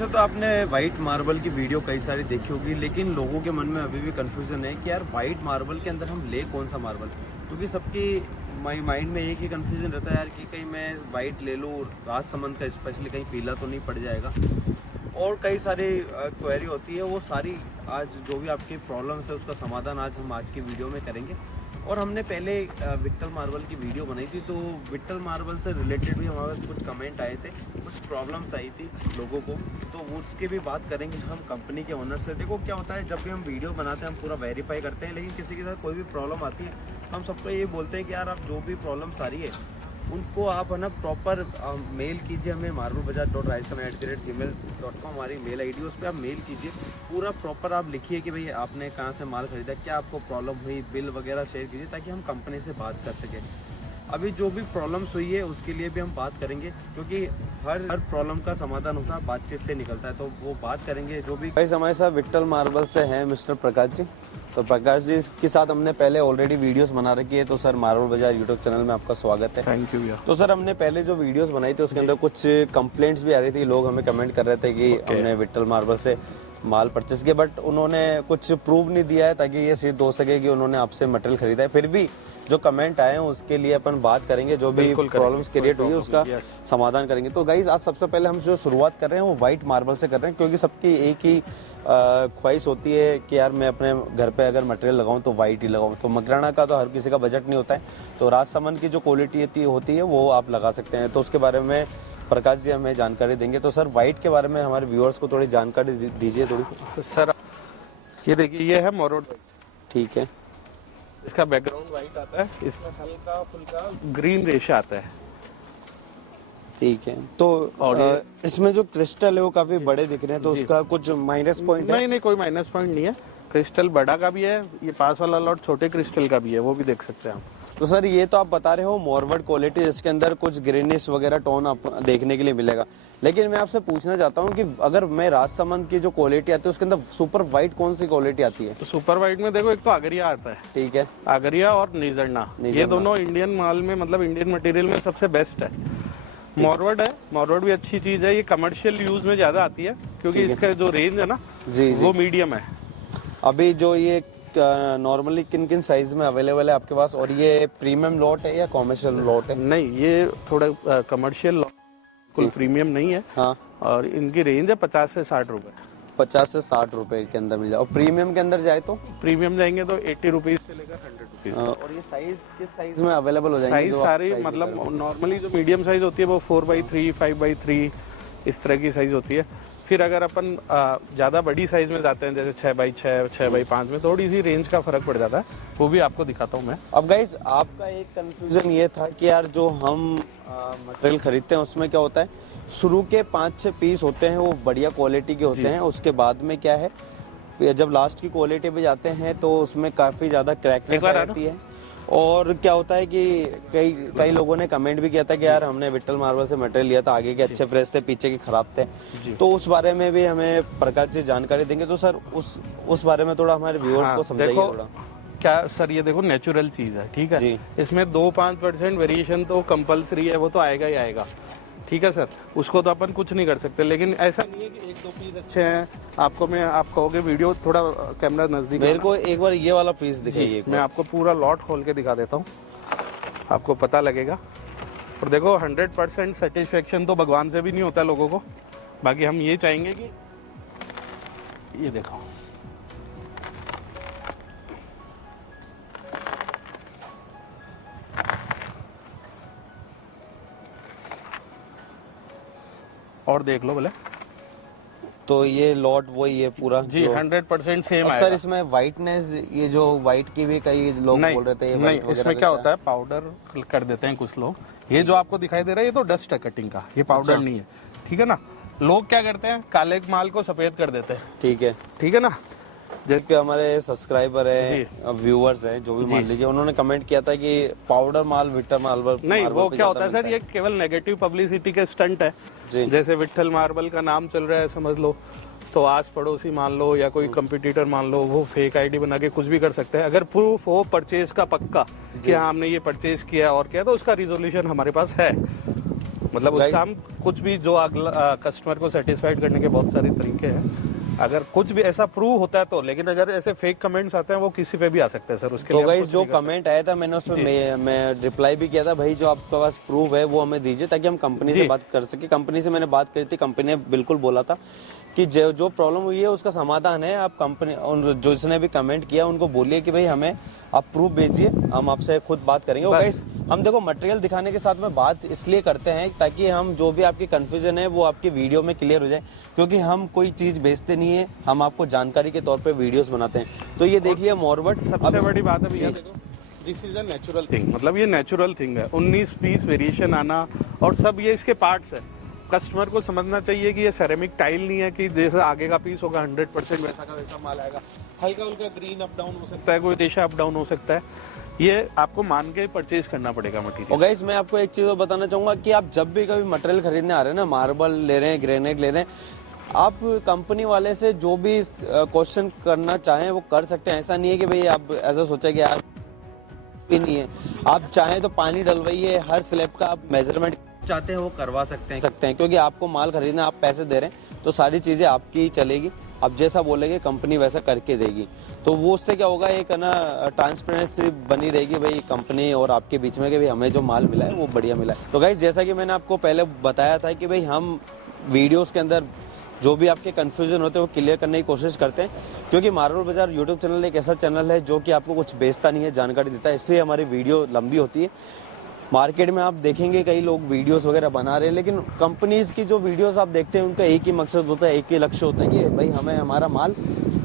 वैसे तो आपने वाइट मार्बल की वीडियो कई सारी देखी होगी, लेकिन लोगों के मन में अभी भी कंफ्यूजन है कि यार वाइट मार्बल के अंदर हम ले कौन सा मार्बल, क्योंकि सबकी माइंड में एक ही कंफ्यूजन रहता है यार कि कहीं मैं वाइट ले लूँ राजसमंद का, स्पेशली कहीं पीला तो नहीं पड़ जाएगा। और कई सारी क्वेरी होती है, वो सारी आज जो भी आपकी प्रॉब्लम्स है उसका समाधान हम आज की वीडियो में करेंगे। और हमने पहले विट्ठल मार्बल की वीडियो बनाई थी, तो विट्ठल मार्बल से रिलेटेड भी हमारे पास कुछ कमेंट आए थे, कुछ प्रॉब्लम्स आई थी लोगों को, तो वो उसकी भी बात करेंगे हम कंपनी के ओनर से। देखो क्या होता है, जब भी हम वीडियो बनाते हैं हम पूरा वेरीफाई करते हैं, लेकिन किसी के साथ कोई भी प्रॉब्लम आती है हम सबको ये बोलते हैं कि यार आप जो भी प्रॉब्लम्स आ रही है उनको आप है ना प्रॉपर मेल कीजिए हमें marbalbajaj.rajasthan@gmail.com हमारी मेल आईडी, उस पर आप मेल कीजिए, पूरा प्रॉपर आप लिखिए कि भाई आपने कहाँ से माल खरीदा, क्या आपको प्रॉब्लम हुई, बिल वगैरह शेयर कीजिए ताकि हम कंपनी से बात कर सकें। अभी जो भी प्रॉब्लम्स हुई है उसके लिए भी हम बात करेंगे, क्योंकि हर प्रॉब्लम का समाधान होता है बातचीत से निकलता है, तो वो बात करेंगे। जो भी हमारे साथ विट्ठल मार्बल से हैं मिस्टर प्रकाश जी, तो प्रकाश जी के साथ हमने पहले ऑलरेडी वीडियोस बना रखी है, तो सर मार्बल बाजार यूट्यूब चैनल में आपका स्वागत है। थैंक यू भैया। तो सर हमने पहले जो वीडियोस बनाई थी उसके अंदर कुछ कंप्लेंट्स भी आ रही थी, लोग हमें कमेंट कर रहे थे कि हमने विट्ठल मार्बल से माल परचेस किया, बट उन्होंने कुछ प्रूव नहीं दिया है ताकि ये सिद्ध हो सके कि उन्होंने आपसे मटेरियल खरीदा है। फिर भी जो कमेंट आए हैं उसके लिए अपन बात करेंगे, जो भी प्रॉब्लम्स क्रिएट हुई है उसका समाधान करेंगे। तो गाइज आज सबसे पहले हम जो शुरुआत कर रहे हैं वो व्हाइट मार्बल से कर रहे हैं, क्योंकि सबकी एक ही ख्वाहिश होती है कि यार मैं अपने घर पे अगर मटेरियल लगाऊं तो वाइट ही लगाऊं। तो मकराना का तो हर किसी का बजट नहीं होता है, तो राजसमंद की जो क्वालिटी होती है वो आप लगा सकते हैं। तो उसके बारे में प्रकाश जी हमें जानकारी देंगे। तो सर व्हाइट के बारे में हमारे व्यूअर्स को थोड़ी जानकारी दीजिए थोड़ी। सर ये देखिए, ये है मोरोड, ठीक है, इसका बैकग्राउंड व्हाइट आता है, इसमें हल्का फुल्का ग्रीन रेशा आता है, ठीक है। तो और इसमें जो क्रिस्टल है वो काफी बड़े दिख रहे हैं, तो उसका कुछ माइनस पॉइंट है? नहीं कोई माइनस पॉइंट नहीं है। क्रिस्टल बड़ा का भी है, ये पास वाला लॉट छोटे क्रिस्टल का भी है, वो भी देख सकते हैं आप। तो सर ये तो आप बता रहे हो मोरवड क्वालिटी, जिसके अंदर कुछ ग्रीनिश वगैरह टोन आप देखने के लिए मिलेगा, लेकिन मैं आपसे पूछना चाहता हूँ कि अगर मैं राजसमंद की जो क्वालिटी आती है उसके अंदर सुपर व्हाइट कौन सी क्वालिटी आती है? तो सुपर व्हाइट में देखो, एक तो आगरिया आता है, ठीक है, आगरिया और निजरना, ये दोनों इंडियन माल में, मतलब इंडियन मटेरियल में सबसे बेस्ट है। मोरवड है, मोरवड भी अच्छी चीज है, ये कमर्शियल यूज में ज्यादा आती है, क्योंकि इसका जो रेंज है ना जी वो मीडियम है। अभी जो ये नॉर्मली किन किन साइज में अवेलेबल है आपके पास, और ये प्रीमियम लॉट है या कॉमर्शियल लॉट है? नहीं, ये थोड़ा कमर्शियल लॉट, कुल प्रीमियम नहीं है। हाँ, और इनकी रेंज है 50 से 60 रुपए। 50 से 60 रुपए के अंदर मिल जाए। और प्रीमियम के अंदर जाए तो? प्रीमियम जाएंगे तो 80 रुपीज से लेकर 100 रुपीज। और ये साइज किस साइज में अवेलेबल हो जाएंगे? साइज सारी, मतलब नॉर्मली जो मीडियम साइज होती है वो 4x3, 5x3 इस तरह की साइज होती है। फिर अगर अपन ज़्यादा बड़ी साइज में जाते हैं, जैसे 6x6, 6x5 में थोड़ी सी रेंज का फर्क पड़ जाता है, वो भी आपको दिखाता हूँ मैं। अब गाइज आपका एक कंफ्यूजन ये था कि यार जो हम मटेरियल खरीदते हैं उसमें क्या होता है, शुरू के 5-6 पीस होते हैं वो बढ़िया क्वालिटी के होते हैं, उसके बाद में क्या है जब लास्ट की क्वालिटी पे जाते हैं तो उसमें काफ़ी ज़्यादा क्रैकनेस आती है। और क्या होता है कि कई लोगों ने कमेंट भी किया था कि यार हमने विट्ठल मार्बल से मटेरियल लिया था, आगे के अच्छे फ्रेश थे, पीछे के खराब थे, तो उस बारे में भी हमें प्रकाश जी जानकारी देंगे। तो सर उस बारे में थोड़ा हमारे व्यूअर्स को समझाइए थोड़ा। क्या सर, ये देखो नेचुरल चीज है, ठीक है, इसमें 2-5% वेरिएशन तो कंपलसरी है, वो तो आएगा ही आएगा, ठीक है सर, उसको तो अपन कुछ नहीं कर सकते। लेकिन ऐसा नहीं है कि 1-2 पीस अच्छे हैं, आप कहोगे वीडियो थोड़ा कैमरा नजदीक, मेरे को एक बार ये वाला पीस दिखाइए। मैं आपको पूरा लॉट खोल के दिखा देता हूँ, आपको पता लगेगा। और देखो 100% सेटिस्फेक्शन तो भगवान से भी नहीं होता लोगों को, बाकी हम ये चाहेंगे कि ये देखो, और देख लो बोले, तो ये लॉट वही है पूरा जी, 100% सेम आएगा। सर इसमें व्हाइटनेस, ये जो व्हाइट की भी कई लोग बोल रहे थे, नहीं, इसमें क्या होता है, पाउडर कर देते हैं कुछ लोग। ये जो आपको दिखाई दे रहा है ये तो डस्ट है कटिंग का, ये पाउडर नहीं है, ठीक है ना। लोग क्या करते हैं, काले माल को सफेद कर देते हैं, ठीक है ना। जबकि हमारे सब्सक्राइबर है, व्यूअर्स हैं, जो भी मान लीजिए, उन्होंने कमेंट किया था कि पाउडर माल विट्ठल मार्बल नहीं, वो क्या होता है सर, ये केवल नेगेटिव पब्लिसिटी के स्टंट है। जैसे विट्ठल मार्बल का नाम चल रहा है समझ लो, तो आस पड़ोसी मान लो या कोई कंपटीटर मान लो, वो फेक आईडी बना के कुछ भी कर सकते हैं। अगर प्रूफ हो परचेज का पक्का कि हाँ हमने ये परचेज किया और किया, तो उसका रिजोल्यूशन हमारे पास है। मतलब उसका हम कुछ भी जो अगला कस्टमर को सेटिस्फाइड करने के बहुत सारे तरीके हैं, अगर कुछ भी ऐसा प्रूव होता है तो, लेकिन अगर ऐसे फेक कमेंट्स आते हैं वो किसी पे भी आ सकते हैं सर, उसके लिए तो गाइस जो कमेंट आया था मैंने उसमें मैं रिप्लाई भी किया था, भाई जो आपके पास प्रूफ है वो हमें दीजिए ताकि हम कंपनी से बात कर सके। कंपनी से मैंने बात करी थी, कंपनी ने बिल्कुल बोला था कि जो प्रॉब्लम हुई है उसका समाधान है। आप कंपनी जो जिसने भी कमेंट किया उनको बोलिए कि भाई हमें आप प्रूफ भेजिए, हम आपसे खुद बात करेंगे। और गाइस हम देखो मटेरियल दिखाने के साथ में बात इसलिए करते हैं ताकि हम जो भी आपकी कंफ्यूजन है वो आपकी वीडियो में क्लियर हो जाए, क्योंकि हम कोई चीज बेचते नहीं है, हम आपको जानकारी के तौर पे वीडियोस बनाते हैं। तो ये देख लिया मोरवट। सबसे बड़ी बात है भैया देखो, this is a natural thing, मतलब ये नेचुरल थिंग है। 19 पीस वेरिएशन आना और सब ये इसके पार्ट्स है। कस्टमर को समझना चाहिए कि ये सेरेमिक टाइल नहीं है कि जैसे आगे का पीस होगा 100% वैसा का वैसा माल आएगा। हल्का हल्का ग्रीन अप डाउन हो सकता है, कोई रेशा अप डाउन हो सकता है, ये आपको मान के परचेज करना पड़ेगा मटेरियल। और गाइस मैं आपको एक चीज और बताना चाहूंगा कि आप जब भी कभी मटेरियल खरीदने आ रहे हैं ना, मार्बल ले रहे हैं, ग्रेनाइट ले रहे हैं, आप कंपनी वाले से जो भी क्वेश्चन करना चाहें वो कर सकते हैं। ऐसा नहीं है कि भाई आप ऐसा सोचा कि यार भी नहीं है, आप चाहें तो पानी डलवाइए, हर स्लैब का आप मेजरमेंट चाहते हैं वो करवा सकते हैं क्योंकि आपको माल खरीदना, आप पैसे दे रहे हैं तो सारी चीजें आपकी चलेगी। आप जैसा बोलेंगे कंपनी वैसा करके देगी। तो वो उससे क्या होगा, एक ना ट्रांसपेरेंसी बनी रहेगी भाई कंपनी और आपके बीच में कि भाई हमें जो माल मिला है वो बढ़िया मिला है। तो गाइस जैसा कि मैंने आपको पहले बताया था कि भाई हम वीडियोस के अंदर जो भी आपके कंफ्यूजन होते हैं वो क्लियर करने की कोशिश करते हैं, क्योंकि मार्बल बाजार यूट्यूब चैनल एक ऐसा चैनल है जो कि आपको कुछ बेचता नहीं है, जानकारी देता है, इसलिए हमारी वीडियो लंबी होती है। मार्केट में आप देखेंगे कई लोग वीडियोस वगैरह बना रहे हैं, लेकिन कंपनीज की जो वीडियोस आप देखते हैं उनका एक ही मकसद होता है, एक ही लक्ष्य होता है कि भाई हमें हमारा माल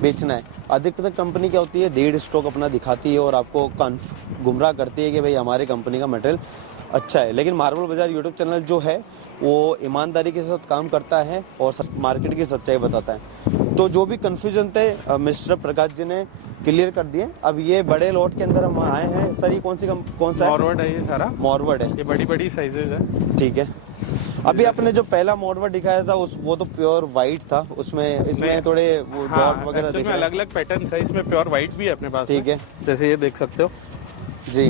बेचना है। अधिकतर कंपनी क्या होती है, डेढ़ स्टॉक अपना दिखाती है और आपको गुमराह करती है कि भाई हमारी कंपनी का मटेरियल अच्छा है। लेकिन मार्बल बाजार यूट्यूब चैनल जो है वो ईमानदारी के साथ काम करता है और मार्केट की सच्चाई बताता है। तो जो भी कंफ्यूजन थे मिस्टर प्रकाश जी ने क्लियर कर दिए। अब ये बड़े लॉट के अंदर हम आए हैं सर, ये कौन सा मोरवट है? ये सारा मोरवट है, ये बड़ी बड़ी साइजेस है। ठीक है। अभी आपने जो पहला मोरवट दिखाया था वो तो प्योर वाइट था, उसमें इसमें थोड़े वो डॉट वगैरह दिख रहे हैं। अलग अलग पैटर्न्स है, इसमें प्योर वाइट भी है अपने पास। ठीक है, जैसे ये देख सकते हो जी।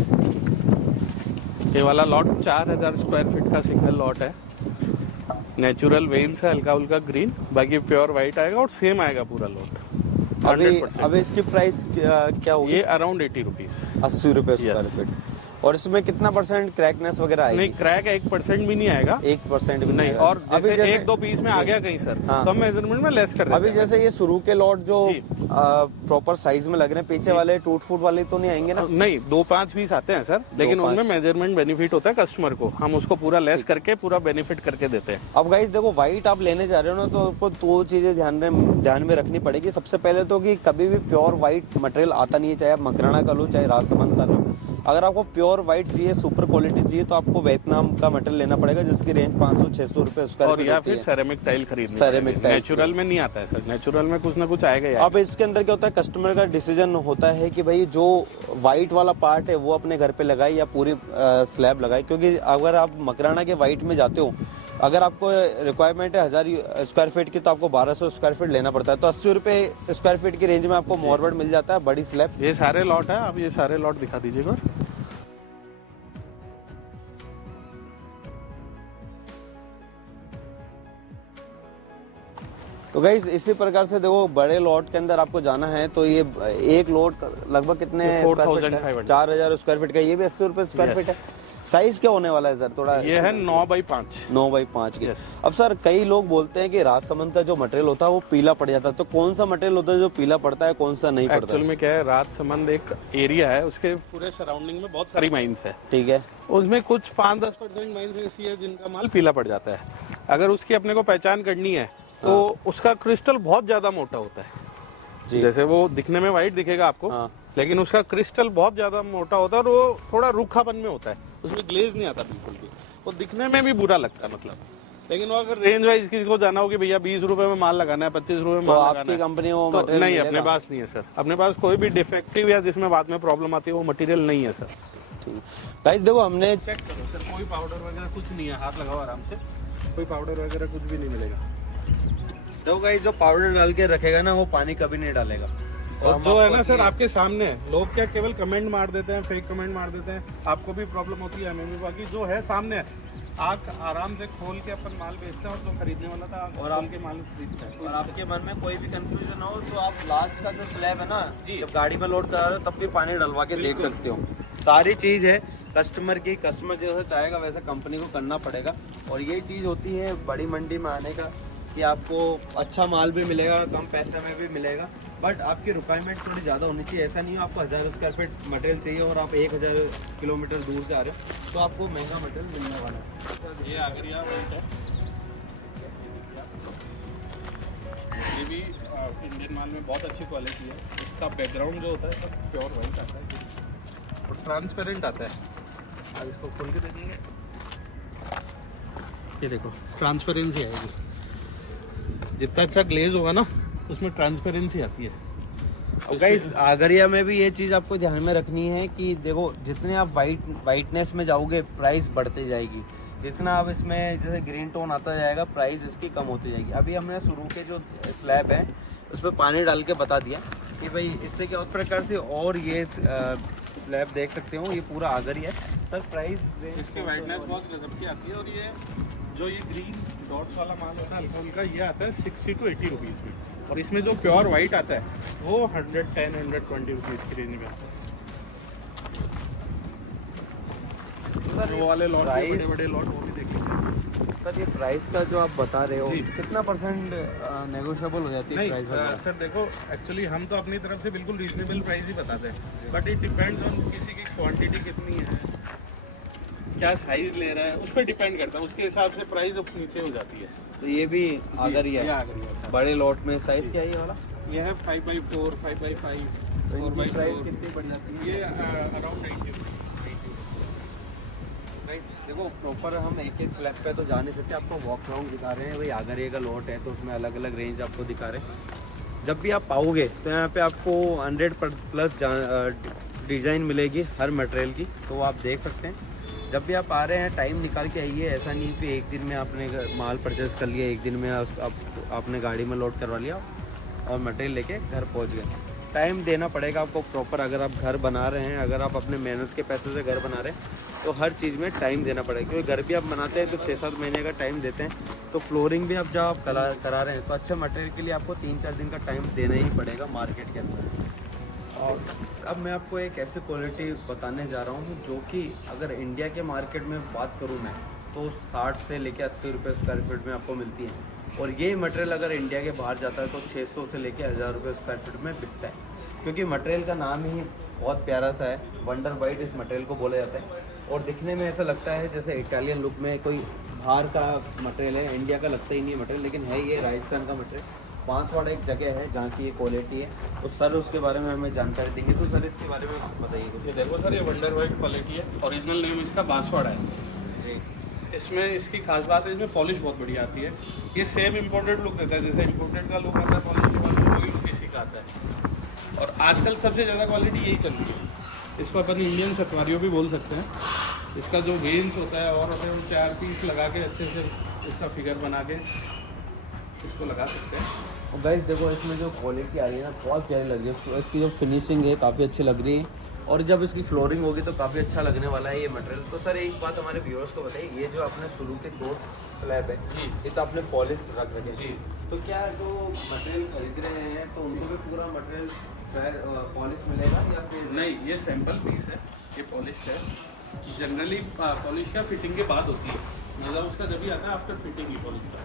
ये वाला लॉट 4000 स्क्वायर फीट का सिंगल लॉट है। नेचुरल वेन्स है, हल्का हल्का ग्रीन, बाकी प्योर वाइट आएगा और सेम आएगा पूरा लॉट। अभी इसकी प्राइस क्या होगी? ये अराउंड 80 रुपीज, 80 रुपए स्क्वायर फीट। और इसमें कितना % क्रैकनेस वगैरह आएगी? नहीं, क्रैक 1% भी नहीं आएगा, 1% भी नहीं। और अभी एक दो पीस में आ गया कहीं सर, हाँ। तो हम मेजरमेंट में लेस कर देते हैं। अभी जैसे ये शुरू के लॉट जो प्रॉपर साइज में लग रहे हैं, पीछे वाले टूट फूट वाले तो नहीं आएंगे ना? नहीं, 2-5 पीस आते हैं सर, लेकिन उनमें मेजरमेंट बेनिफिट होता है कस्टमर को, हम उसको पूरा लेस करके पूरा बेनिफिट करके देते हैं। अब गाइस देखो, व्हाइट आप लेने जा रहे हो ना, तो आपको दो चीजें ध्यान में रखनी पड़ेगी। सबसे पहले तो कि कभी भी प्योर व्हाइट मटेरियल आता नहीं है, चाहे आप मकराना का लो चाहे राजसमंद का लो। अगर आपको प्योर व्हाइट चाहिए, सुपर क्वालिटी चाहिए, तो आपको वियतनाम का मटेरियल लेना पड़ेगा जिसकी रेंज 500-600 रुपए स्क्वायर फीट या फिर सेरेमिक टाइल खरीदनी। सेरेमिक टाइल नेचुरल में नहीं आता है सर, नेचुरल में कुछ ना कुछ आएगा ही। अब इसके अंदर क्या होता है, कस्टमर का डिसीजन होता है कि भाई जो व्हाइट वाला पार्ट है वो अपने घर पे लगाए या पूरी स्लैब लगाए। क्योंकि अगर आप मकराना के व्हाइट में जाते हो, अगर आपको रिक्वायरमेंट है 1000 स्क्वायर फीट की, तो आपको 1200 स्क्वायर फीट लेना पड़ता है। तो 80 रुपए स्क्वायर फीट की रेंज में आपको मोरवट मिल जाता है, बड़ी स्लैब। ये सारे लॉट है, अब ये सारे लॉट दिखा दीजिएगा। तो गाइस इसी प्रकार से देखो, बड़े लॉट के अंदर आपको जाना है तो ये एक लॉट लगभग कितने 4500 4000 स्क्वायर फीट का, ये भी 80 रुपए स्क्वायर फीट है। साइज क्या होने वाला है सर थोड़ा? ये है 9x5। 9x5 की। अब सर कई लोग बोलते हैं कि राजसमंद का जो मटेरियल होता है वो पीला पड़ जाता है, तो कौन सा मटेरियल होता है जो पीला पड़ता है, कौन सा नहीं पड़ता? एक्चुअल में क्या है, राजसमंद एक एरिया है, उसके पूरे सराउंडिंग में बहुत सारी माइंस है। ठीक है, उसमें कुछ 5-10% माइंस ऐसी है जिनका माल पीला पड़ जाता है। अगर उसकी अपने को पहचान करनी है तो उसका क्रिस्टल बहुत ज्यादा मोटा होता है जी। जैसे वो दिखने में व्हाइट दिखेगा आपको, लेकिन उसका क्रिस्टल बहुत ज्यादा मोटा होता है और वो थोड़ा रूखापन में होता है, उसमें ग्लेज नहीं आता बिल्कुल भी, वो दिखने में भी बुरा लगता है मतलब। लेकिन वो अगर रेंज वाइज किसी को जाना हो कि भैया 20 रुपए में माल लगाना है, 25 रुपए में माल लगाना है, आपकी कंपनी वो तो मटेरियल नहीं, अपने पास नहीं है सर। अपने पास कोई भी डिफेक्टिव या जिसमें बाद में प्रॉब्लम आती है वो मटेरियल नहीं है सर। ठीक गाइस देखो, हमने चेक करो सर, कोई पाउडर वगैरह कुछ नहीं है, हाथ लगाओ आराम से, कोई पाउडर वगैरह कुछ भी नहीं मिलेगा। देखो गाइस, जो पाउडर डाल के रखेगा ना वो पानी कभी नहीं डालेगा। और जो है ना सर आपके सामने, लोग क्या केवल कमेंट मार देते हैं, फेक कमेंट मार देते हैं, आपको भी प्रॉब्लम होती है, हमें भी। बाकी जो है सामने आग आराम से खोल के अपन माल बेचते हैं, और जो खरीदने वाला था और खोल के माल खरीदता है। और आपके मन में कोई भी कंफ्यूजन हो तो आप लास्ट का जो स्लैब है ना जी, जब गाड़ी में लोड करा रहे हो तब भी पानी डलवा के देख सकते हो। सारी चीज़ है कस्टमर की, कस्टमर जैसा चाहेगा वैसा कंपनी को करना पड़ेगा। और यही चीज़ होती है बड़ी मंडी में आने का कि आपको अच्छा माल भी मिलेगा, कम पैसे में भी मिलेगा, बट आपकी रिक्वायरमेंट थोड़ी ज़्यादा होनी चाहिए। ऐसा नहीं हो आपको 1000 स्क्वायर फीट मटेरियल चाहिए और आप 1000 किलोमीटर दूर से आ रहे हो तो आपको महंगा मटेरियल मिलने वाला है। ये अगर यहाँ है, ये भी इंडियन माल में बहुत अच्छी क्वालिटी है। इसका बैकग्राउंड जो होता है सब प्योर वाइट आता है और ट्रांसपेरेंट आता है। आज इसको खोल के देखेंगे, ये देखो ट्रांसपेरेंसी आएगी। जितना अच्छा ग्लेज होगा ना उसमें ट्रांसपेरेंसी आती है। और गाइस आगरिया में भी ये चीज़ आपको ध्यान में रखनी है कि देखो जितने आप वाइटनेस में जाओगे प्राइस बढ़ते जाएगी, जितना आप इसमें जैसे ग्रीन टोन आता जाएगा प्राइस इसकी कम होती जाएगी। अभी हमने शुरू के जो स्लैब है उस पर पानी डाल के बता दिया कि भाई इससे क्या उस प्रकार से। और ये स्लैब देख सकते हो ये पूरा आगरिया है सर। प्राइस इसकी वाइटनेस बहुत गजब की आती है। और ये जो ये ग्रीन डॉट्स वाला माल होता है हल्का हल्का, ये आता है 60 to 80 रुपीज़ में। और इसमें जो प्योर वाइट आता है वो 110-120 रुपीज़ की रेंज में आता है। वो वाले लॉट, बड़े बड़े लॉट वो भी देखेंगे सर। ये प्राइस का जो आप बता रहे हो कितना परसेंट नेगोशिएबल हो जाती है प्राइस? सर देखो एक्चुअली हम तो अपनी तरफ से बिल्कुल रीजनेबल प्राइस ही बताते हैं, बट इट डिपेंड्स ऑन किसी की क्वांटिटी कितनी है, क्या साइज ले रहा है, उस पर डिपेंड करता है। उसके हिसाब से प्राइस नीचे हो जाती है। तो ये भी आगरिया है। बड़े लॉट में साइज क्या है ये वाला? ये है 5x4, 5x5, 4x4। प्राइस कितनी पड़ जाती है? ये अराउंड 90। देखो प्रॉपर हम एक एक स्लैब पे तो जा नहीं सकते, आपको वॉक राउंड दिखा रहे हैं। भाई आगरिया का लॉट है तो उसमें अलग अलग रेंज आपको दिखा रहे हैं। जब भी आप पाओगे तो यहाँ पे आपको 100+ डिज़ाइन मिलेगी हर मटेरियल की, तो आप देख सकते हैं। जब भी आप आ रहे हैं टाइम निकाल के आइए। ऐसा नहीं कि एक दिन में आपने माल परचेज़ कर लिया, एक दिन में आपने गाड़ी में लोड करवा लिया और मटेरियल लेके घर पहुंच गए। टाइम देना पड़ेगा आपको प्रॉपर। अगर आप घर बना रहे हैं, अगर आप अपने मेहनत के पैसे से घर बना रहे हैं तो हर चीज़ में टाइम देना पड़ेगा। क्योंकि घर भी आप बनाते हैं तो 6-7 महीने का टाइम देते हैं। तो फ्लोरिंग भी आप जब आप करा रहे हैं तो अच्छे मटेरियल के लिए आपको 3-4 दिन का टाइम देना ही पड़ेगा मार्केट के अंदर। और अब मैं आपको एक ऐसी क्वालिटी बताने जा रहा हूँ जो कि अगर इंडिया के मार्केट में बात करूँ मैं तो 60 से लेकर 80 रुपये स्क्वायर फीट में आपको मिलती है। और ये मटेरियल अगर इंडिया के बाहर जाता है तो 600 से लेकर 1000 रुपये स्क्वायर फीट में बिकता है। क्योंकि मटेरियल का नाम ही बहुत प्यारा सा है, वंडर वाइट इस मटेरियल को बोला जाता है। और दिखने में ऐसा लगता है जैसे इटालियन लुक में कोई बाहर का मटेरियल है, इंडिया का लगता ही नहीं मटेरियल, लेकिन है ये राजस्थान का मटेरियल। बांसवाड़ा एक जगह है जहाँ की ये क्वालिटी है, तो सर उसके बारे में हमें जानकारी देंगे। तो सर इसके बारे में बताइए कुछ। ये देखो सर, ये वंडर वाइट क्वालिटी है। ओरिजिनल नेम इसका बांसवाड़ा है जी। इसमें इसकी खास बात है इसमें पॉलिश बहुत बढ़िया आती है। ये सेम इम्पोर्टेड लुक देता है, जैसे इम्पोर्टेड का लुक आता है पॉलिश के बाद वही इसी का आता है। और आजकल सबसे ज़्यादा क्वालिटी यही चल रही है। इसको अपन इंडियन सतवारियों भी बोल सकते हैं। इसका जो वेन्स होता है और होते हैं वो 4 पीस लगा के अच्छे से इसका फिगर बना के इसको लगा सकते हैं। और गाइस देखो इसमें जो क्वालिटी आ रही है ना बहुत प्यारी लग रही है। तो इसकी जो फिनिशिंग है काफ़ी अच्छी लग रही है और जब इसकी फ्लोरिंग होगी तो काफ़ी अच्छा लगने वाला है ये मटेरियल। तो सर एक बात हमारे व्यूअर्स को बताइए, ये जो आपने शुरू के 2 स्लैब है जी, ये तो आपने पॉलिश रख रखे जी, तो क्या जो मटेरियल खरीद रहे हैं तो उनको भी पूरा मटेरियल पॉलिश मिलेगा या फिर नहीं? ये सैंपल पीस है, ये पॉलिश है। जनरली पॉलिश का फिटिंग के बाद होती है, मतलब उसका जब भी आता है आफ्टर फिटिंग ही पॉलिश का।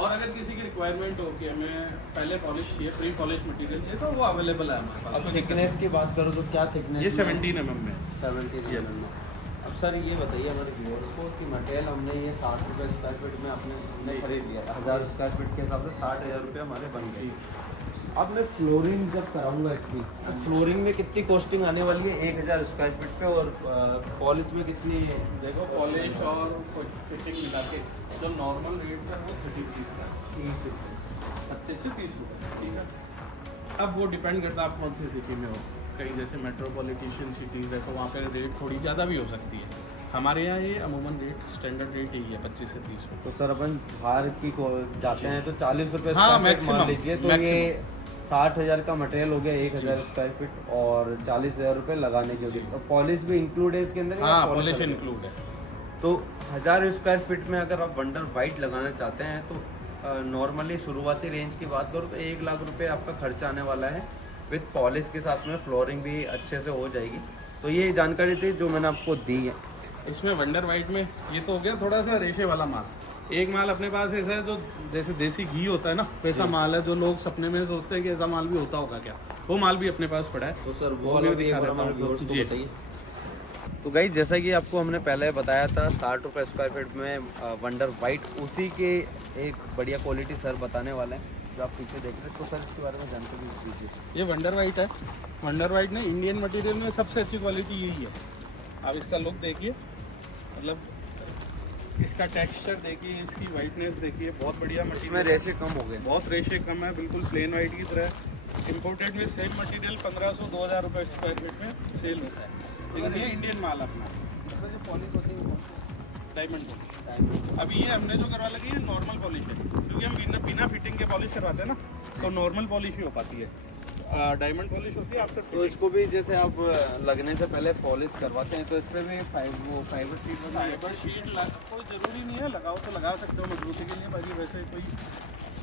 और अगर किसी की रिक्वायरमेंट हो कि हमें पहले पॉलिश चाहिए, प्री पॉलिश मटेरियल चाहिए, तो वो अवेलेबल है हमारे पास। अब थिकनेस की बात करो तो क्या थिकनेस? ये 17 mm में 17 mm। अब सर ये बताइए हमारे व्यूअर्स को कि मटेरियल हमने ये 60 रुपये स्क्वायर फीट में हमने खरीद लिया, 1000 स्क्वायर फीट के हिसाब से 60,000 रुपये हमारे बन गए। अब मैं फ्लोरिंग जब कराऊंगा इसकी तो फ्लोरिंग में कितनी कॉस्टिंग आने वाली है 1000 स्क्वायर फीट पे, और पॉलिश में कितनी? देखो पॉलिश और फिटिंग मिला के जो नॉर्मल रेट है वो 30 रुपीज़ का, 25 से 30 रुपये, ठीक है। अब वो डिपेंड करता है आप कौन सी सिटी में हो। कहीं जैसे मेट्रोपॉलिटिशियन सिटीज़ है तो वहाँ पे रेट थोड़ी ज़्यादा भी हो सकती है। हमारे यहाँ ये अमूमन रेट स्टैंडर्ड रेट ही है 25 से 30 रुपये। तो सर अपन बाहर की को जाते हैं तो 40 रुपये हाँ, मान लीजिए, तो ये 60,000 का मटेरियल हो गया 1000 स्क्वायर फीट और 40,000 रुपये लगाने के लिए। तो पॉलिश भी इंक्लूड है इसके अंदर? हाँ, पॉलिश इंक्लूड है। तो 1000 स्क्वायर फीट में अगर आप वंडर वाइट लगाना चाहते हैं तो नॉर्मली शुरुआती रेंज की बात करो तो 1 लाख रुपए आपका खर्चा आने वाला है, विद पॉलिश के साथ में फ्लोरिंग भी अच्छे से हो जाएगी। तो ये जानकारी थी जो मैंने आपको दी है। इसमें वंडर वाइट में ये तो हो गया थोड़ा सा रेशे वाला माल। एक माल अपने पास ऐसा है जो जैसे देसी घी होता है ना, वैसा माल है जो लोग सपने में सोचते हैं कि ऐसा माल भी होता होगा क्या, वो माल भी अपने पास पड़ा है। तो सर वो वाला भी एक बार हमारे व्यूअर्स को बताइए। तो गाइस जैसा कि आपको हमने पहले बताया था 60 रुपये स्क्वायर फीट में वंडर वाइट, उसी के एक बढ़िया क्वालिटी सर बताने वाले हैं जो आप पीछे देख रहे हैं। तो सर इसके बारे में जानकारी दीजिए। ये वंडर वाइट है। वंडर वाइट ने इंडियन मटेरियल में सबसे अच्छी क्वालिटी यही है। आप इसका लुक देखिए, मतलब इसका टेक्सचर देखिए, इसकी वाइटनेस देखिए, बहुत बढ़िया मटेरियल। इसमें रेशे कम हो गए, बहुत रेशे कम है, बिल्कुल प्लेन वाइट की तरह। इम्पोर्टेड में सेम मटेरियल 1500-2000 रुपये स्क्वायर फीट में सेल होता है, लेकिन ये इंडियन माल अपना पॉलिश होती है डायमंड पॉलिश। अभी ये हमने जो करवा लगी है नॉर्मल पॉलिश है, क्योंकि हम बिना फिटिंग के पॉलिश करवाते हैं ना, तो नॉर्मल पॉलिश ही हो पाती है। डायमंड पॉलिश होती है आफ्टर। तो इसको भी जैसे आप लगने से पहले पॉलिश करवाते हैं तो इस पर भी फाइबर शीट कोई ज़रूरी नहीं है, लगाओ तो लगा सकते हो मजबूती के लिए भाजी, वैसे कोई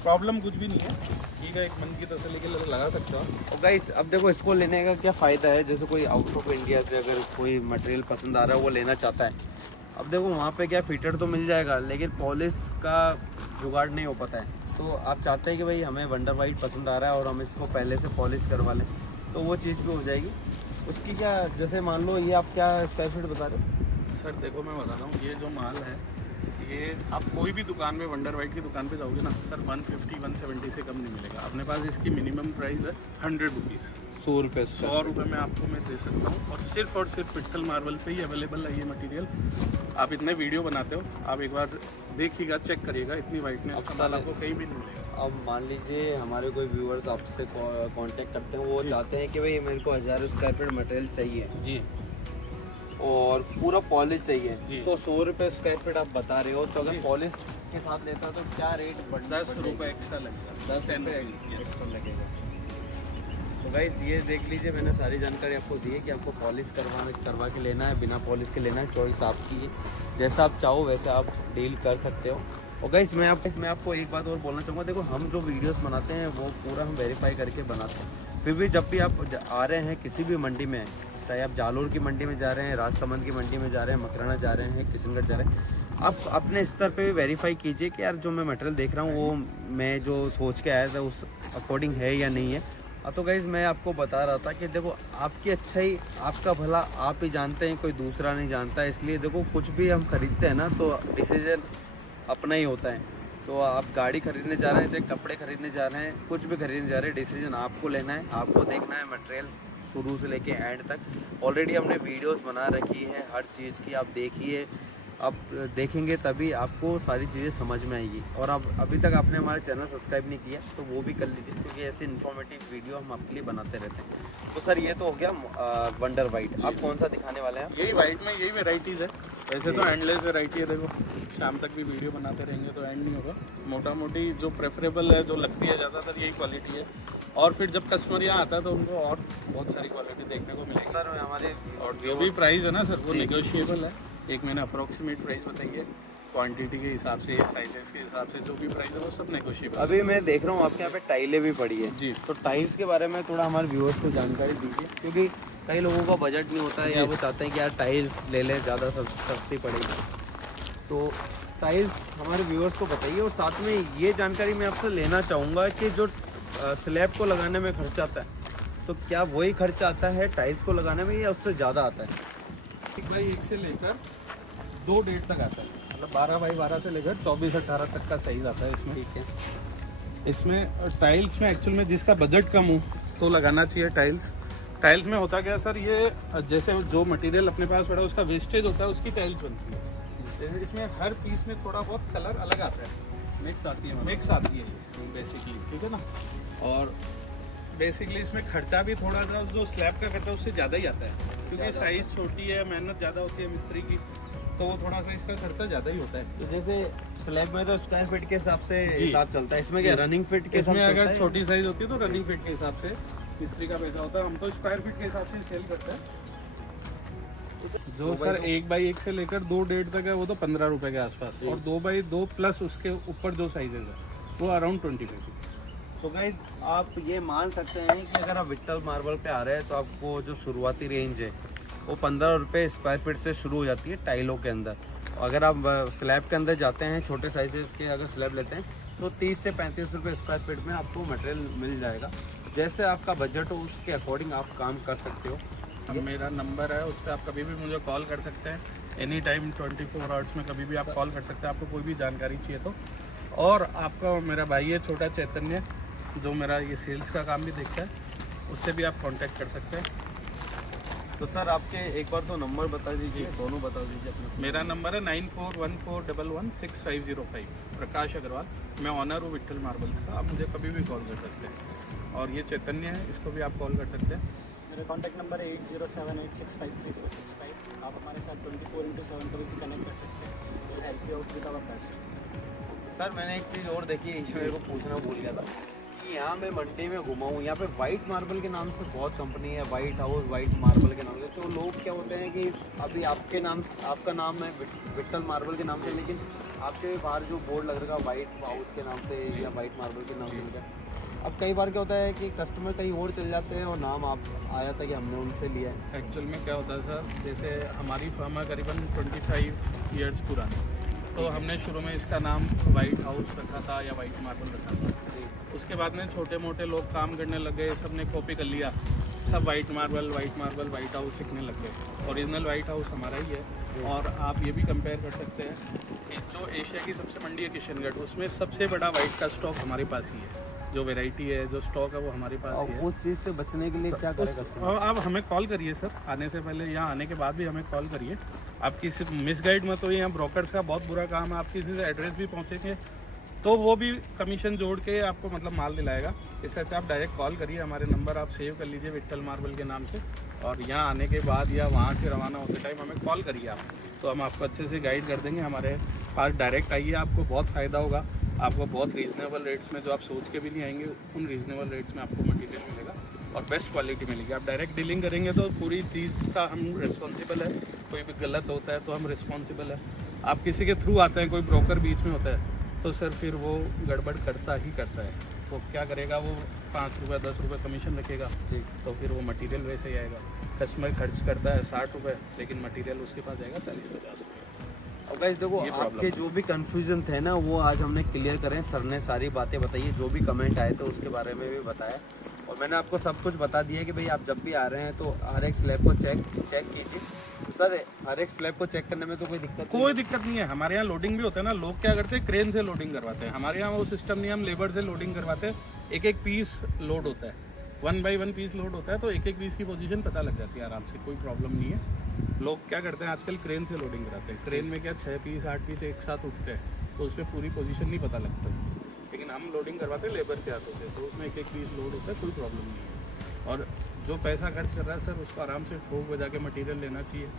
प्रॉब्लम कुछ भी नहीं है। ठीक है, एक मन की तसल्ली के लिए लगा सकते हो। और गाइस अब देखो इसको लेने का क्या फ़ायदा है, जैसे कोई आउट ऑफ इंडिया से अगर कोई मटेरियल पसंद आ रहा है वो लेना चाहता है, अब देखो वहाँ पे क्या फिटर तो मिल जाएगा लेकिन पॉलिश का जुगाड़ नहीं हो पाता है। तो आप चाहते हैं कि भाई हमें वंडर वाइट पसंद आ रहा है और हम इसको पहले से पॉलिश करवा लें, तो वो चीज़ भी हो जाएगी। उसकी क्या, जैसे मान लो ये आप क्या स्क्वायर फीट बता रहे हो? सर देखो मैं बता रहा हूँ, ये जो माल है ये आप कोई भी दुकान में वंडर वाइट की दुकान पे जाओगे ना सर, 150-170 से कम नहीं मिलेगा। अपने पास इसकी मिनिमम प्राइस है 100 रुपीज़। 100 रुपये 100 रुपये में आपको मैं दे सकता हूँ, और सिर्फ पिट्ठल मार्बल से ही अवेलेबल है ये मटेरियल। आप इतने वीडियो बनाते हो, आप एक बार देखिएगा, चेक करिएगा, इतनी वाइटनेस का माल आपको कहीं भी नहीं मिलेगा। अब मान लीजिए हमारे कोई व्यूअर्स आपसे कांटेक्ट करते हैं, वो चाहते हैं कि भाई मेरे को 1000 स्क्वायर फीट मटेरियल चाहिए जी, और पूरा पॉलिश चाहिए जी। तो 100 रुपये स्क्वायर फीट आप बता रहे हो, तो अगर पॉलिश के साथ लेता तो क्या रेट 10 रुपये एक्स्ट्रा लगेगा, 10 रुपये एक्स्ट्रा लगेगा। तो गाइस ये देख लीजिए, मैंने सारी जानकारी आपको दी है कि आपको पॉलिश करवा के लेना है, बिना पॉलिश के लेना है, चॉइस आपकी है, जैसा आप चाहो वैसे आप डील कर सकते हो। और गाइस मैं आपको एक बात और बोलना चाहूँगा, देखो हम जो वीडियोस बनाते हैं वो पूरा हम वेरीफाई करके बनाते हैं। फिर भी जब भी आप आ रहे हैं किसी भी मंडी में, चाहे आप जालोर की मंडी में जा रहे हैं, राजसमंद की मंडी में जा रहे हैं, मकराना जा रहे हैं, किशनगढ़ जा रहे हैं, आप अपने स्तर पे भी वेरीफाई कीजिए कि यार जो मैं मटेरियल देख रहा हूँ वो मैं जो सोच के आया था उस अकॉर्डिंग है या नहीं है। तो गाइज़ मैं आपको बता रहा था कि देखो आपकी अच्छाई, आपका भला आप ही जानते हैं, कोई दूसरा नहीं जानता है। इसलिए देखो कुछ भी हम खरीदते हैं ना तो डिसीजन अपना ही होता है। तो आप गाड़ी खरीदने जा रहे हैं, चाहे कपड़े खरीदने जा रहे हैं, कुछ भी खरीदने जा रहे हैं, डिसीजन आपको लेना है, आपको देखना है मटेरियल शुरू से लेके एंड तक। ऑलरेडी हमने वीडियोस बना रखी है हर चीज़ की, आप देखिए, आप देखेंगे तभी आपको सारी चीज़ें समझ में आएगी। और अब अभी तक आपने हमारा चैनल सब्सक्राइब नहीं किया तो वो भी कर लीजिए, क्योंकि ऐसे इन्फॉर्मेटिव वीडियो हम आपके लिए बनाते रहते हैं। तो सर ये तो हो गया वंडर वाइट, आप कौन सा दिखाने वाले हैं? यही वाइट में यही वेराइटीज़ है, वैसे तो एंडलेस वेराइटी है। देखो शाम तक भी वीडियो बनाते रहेंगे तो एंड नहीं होगा। मोटा मोटी जो प्रेफरेबल है, जो लगती है ज़्यादातर यही क्वालिटी है, और फिर जब कस्टमर यहाँ आता है तो उनको और बहुत सारी क्वालिटी देखने को मिलेगी। सर हमारे और जो भी प्राइस है ना सर वो नेगोशिएबल है। एक मैंने अप्रोक्सीमेट प्राइस बताइए, क्वांटिटी के हिसाब से, साइजेस के हिसाब से जो भी प्राइस है वो सब नेगोशिएबल। अभी मैं देख रहा हूँ आपके यहाँ पे टाइलें भी पड़ी है जी, तो टाइल्स के बारे में थोड़ा हमारे व्यूअर्स को जानकारी दीजिए, क्योंकि कई लोगों का बजट नहीं होता है या वो चाहते हैं कि यार टाइल्स ले लें, ज़्यादा सस्ती पड़ेगी। तो टाइल्स हमारे व्यूअर्स को बताइए, और साथ में ये जानकारी मैं आपसे लेना चाहूँगा कि जो स्लैब को लगाने में खर्चा आता है तो क्या वही खर्चा आता है टाइल्स को लगाने में या उससे ज़्यादा आता है? 1x1 से लेकर 2.5 तक आता है, मतलब 12x12 से लेकर 24x18 तक का साइज आता है इसमें। ठीक है, इसमें टाइल्स में एक्चुअल में जिसका बजट कम हो तो लगाना चाहिए टाइल्स। टाइल्स में होता क्या सर, ये जैसे जो मटेरियल अपने पास पड़ा है उसका वेस्टेज होता है, उसकी टाइल्स बनती है। जैसे इसमें हर पीस में थोड़ा बहुत कलर अलग आता है, मिक्स आती है बेसिकली, ठीक है ना। और बेसिकली इसमें खर्चा भी थोड़ा सा जो स्लैब का खर्चा उससे ज़्यादा ही आता है, क्योंकि साइज़ छोटी है, मेहनत ज़्यादा होती है मिस्त्री की, तो वो थोड़ा सा इसका खर्चा ज़्यादा ही होता है। तो जैसे स्लैब में तो स्क्वायर फीट के हिसाब से हिसाब चलता है, इसमें क्या रनिंग फीट के हिसाब इसमें से अगर चलता है? छोटी साइज़ होती है तो रनिंग फीट के हिसाब से मिस्त्री का पैसा होता है, हम तो स्क्वायर फीट के हिसाब से सेल करते हैं। जो सर 1x1 से लेकर 2.5 तक है वो तो 15 रुपए के आसपास, और 2x2 प्लस उसके ऊपर जो साइजेज है वो अराउंड 20 रुपये। तो गाइज आप ये मान सकते हैं कि अगर आप विट्ठल मार्बल पे आ रहे हैं तो आपको जो शुरुआती रेंज है वो 15 रुपये स्क्वायर फीट से शुरू हो जाती है टाइलों के अंदर। अगर आप स्लैब के अंदर जाते हैं, छोटे साइजेस के अगर स्लैब लेते हैं तो 30 से 35 रुपये स्क्वायर फीट में आपको मटेरियल मिल जाएगा। जैसे आपका बजट हो उसके अकॉर्डिंग आप काम कर सकते हो। अब मेरा नंबर है, उस पर आप कभी भी मुझे कॉल कर सकते हैं, एनी टाइम 24 आवर्स में कभी भी आप कॉल कर सकते हैं, आपको कोई भी जानकारी चाहिए तो। और आपका मेरा भाई है छोटा चैतन्य, जो मेरा ये सेल्स का काम भी देखता है, उससे भी आप कांटेक्ट कर सकते हैं। तो सर आपके एक बार तो नंबर बता दीजिए, दोनों बता दीजिए अपना। मेरा नंबर है 9414116505, प्रकाश अग्रवाल। मैं ऑनर हूँ विट्ठल मार्बल्स का, आप मुझे कभी भी कॉल कर सकते हैं। और ये चैतन्य है, इसको भी आप कॉल कर सकते हैं। मेरा कॉन्टैक्ट नंबर है 8078653065। आप हमारे साथ 24/7 कभी भी कनेक्ट कर सकते हैं। Will help you out with our best. Sir मैंने एक चीज़ और देखी, मेरे को पूछना भूल गया था कि यहाँ मैं मंडी में घुमा हूँ, यहाँ पे वाइट मार्बल के नाम से बहुत कंपनी है, वाइट हाउस वाइट मार्बल के नाम से। तो लोग क्या होते हैं कि अभी आपके नाम, आपका नाम है विट्ठल मार्बल के नाम से, लेकिन आपके बाहर जो बोर्ड लग रहा है वाइट हाउस के नाम से या वाइट मार्बल के नाम से लिखा है। अब कई बार क्या होता है कि कस्टमर कहीं और चल जाते हैं और नाम आप आया था कि हमने उनसे लिया है। एक्चुअल में क्या होता है सर, जैसे हमारी फर्म है करीबन 25 ईयर्स पुरानी, तो हमने शुरू में इसका नाम वाइट हाउस रखा था या वाइट मार्बल रखा था। उसके बाद में छोटे मोटे लोग काम करने लग गए, सब ने कॉपी कर लिया, सब वाइट मार्बल वाइट हाउस सीखने लग गए। ओरिजिनल वाइट हाउस हमारा ही है। और आप ये भी कंपेयर कर सकते हैं कि जो एशिया की सबसे मंडी है किशनगढ़, उसमें सबसे बड़ा वाइट का स्टॉक हमारे पास ही है। जो वैरायटी है, जो स्टॉक है, वो हमारे पास ही है। उस चीज़ से बचने के लिए क्या करेगा? आप हमें कॉल करिए सर, आने से पहले, यहाँ आने के बाद भी हमें कॉल करिए। आपकी सिर्फ मिसगाइड मत हो, यहाँ ब्रोकर्स का बहुत बुरा काम है। आप किसी से एड्रेस भी पहुँचेंगे तो वो भी कमीशन जोड़ के आपको मतलब माल दिलाएगा। इससे अच्छा आप डायरेक्ट कॉल करिए, हमारे नंबर आप सेव कर लीजिए विट्ठल मार्बल के नाम से, और यहाँ आने के बाद या वहाँ से रवाना होते टाइम हमें कॉल करिए आप, तो हम आपको अच्छे से गाइड कर देंगे। हमारे पास डायरेक्ट आइए, आपको बहुत फ़ायदा होगा। आपको बहुत रीज़नेबल रेट्स में, जो आप सोच के भी नहीं आएंगे, उन रीज़नेबल रेट्स में आपको मटेरियल मिलेगा और बेस्ट क्वालिटी मिलेगी। आप डायरेक्ट डीलिंग करेंगे तो पूरी चीज़ का हम रिस्पॉन्सिबल है। कोई भी गलत होता है तो हम रिस्पॉन्सिबल है। आप किसी के थ्रू आते हैं, कोई ब्रोकर बीच में होता है, तो सर फिर वो गड़बड़ करता ही करता है। तो क्या करेगा वो, 5 रुपये 10 रुपये कमीशन रखेगा जी, तो फिर वो मटेरियल वैसे ही आएगा। कस्टमर खर्च करता है 60 रुपये, लेकिन मटेरियल उसके पास जाएगा 40-50 रुपये। अब गाइस देखो, आपके जो भी कंफ्यूजन थे ना वो आज हमने क्लियर करें। सर ने सारी बातें बताई, जो भी कमेंट आए थे उसके बारे में भी बताया, और मैंने आपको सब कुछ बता दिया कि भाई आप जब भी आ रहे हैं तो हर एक स्लैब को चेक कीजिए। सर हर एक स्लैब को चेक करने में तो कोई दिक्कत नहीं है। हमारे यहाँ लोडिंग भी होता है ना, लोग क्या करते हैं क्रेन से लोडिंग करवाते हैं। हमारे यहाँ वो सिस्टम नहीं, हम लेबर से लोडिंग करवाते हैं। एक पीस लोड होता है, 1 by 1 पीस लोड होता है, तो एक पीस की पोजीशन पता लग जाती है आराम से, कोई प्रॉब्लम नहीं है। लोग क्या करते हैं आजकल, क्रेन से लोडिंग कराते हैं। क्रेन में क्या 6 पीस 8 पीस एक साथ उठते हैं, तो उस पर पूरी पोजीशन नहीं पता लगता। लेकिन हम लोडिंग करवाते हैं लेबर के हाथों से, तो उसमें एक पीस लोड होता है, कोई प्रॉब्लम नहीं है। और जो पैसा खर्च कर रहा है सर, उसको आराम से ठोक बजा के मटेरियल लेना चाहिए।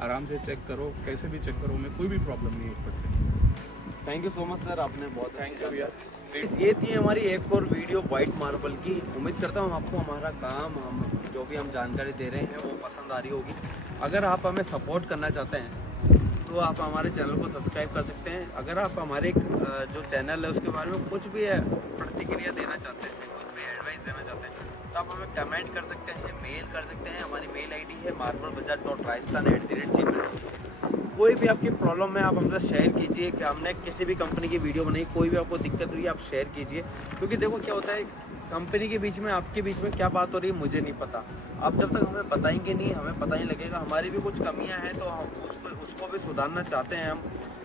आराम से चेक करो, कैसे भी चेक करो, हमें कोई भी प्रॉब्लम नहीं है 1%। Thank you so much sir, आपने बहुत थैंक यू भैया। ये थी हमारी एक और वीडियो वाइट मार्बल की। उम्मीद करता हूँ आपको हमारा काम, हम जो भी हम जानकारी दे रहे हैं वो पसंद आ रही होगी। अगर आप हमें सपोर्ट करना चाहते हैं तो आप हमारे चैनल को सब्सक्राइब कर सकते हैं। अगर आप हमारे जो चैनल है उसके बारे में कुछ भी प्रतिक्रिया देना चाहते हैं, कुछ भी एडवाइस देना चाहते हैं, तो आप हमें कमेंट कर सकते हैं, मेल कर सकते हैं। हमारी मेल ID है marbalbazaar.rajasthan@gmail.com। कोई भी आपकी प्रॉब्लम है आप हमसे शेयर कीजिए कि हमने किसी भी कंपनी की वीडियो बनाई, कोई भी आपको दिक्कत हुई आप शेयर कीजिए। क्योंकि देखो क्या होता है, कंपनी के बीच में, आपके बीच में क्या बात हो रही है मुझे नहीं पता। आप जब तक हमें बताएंगे नहीं, हमें पता नहीं लगेगा। हमारी भी कुछ कमियां हैं तो हम उसको भी सुधारना चाहते हैं हम।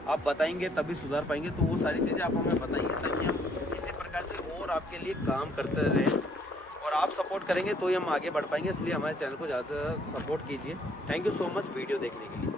आप बताएंगे तभी सुधार पाएंगे। तो वो सारी चीज़ें आप हमें बताइए, ताकि हम इसी प्रकार से और आपके लिए काम करते रहें। और आप सपोर्ट करेंगे तो ही हम आगे बढ़ पाएंगे। इसलिए हमारे चैनल को ज़्यादा से ज़्यादा सपोर्ट कीजिए। Thank you so much video देखने के लिए।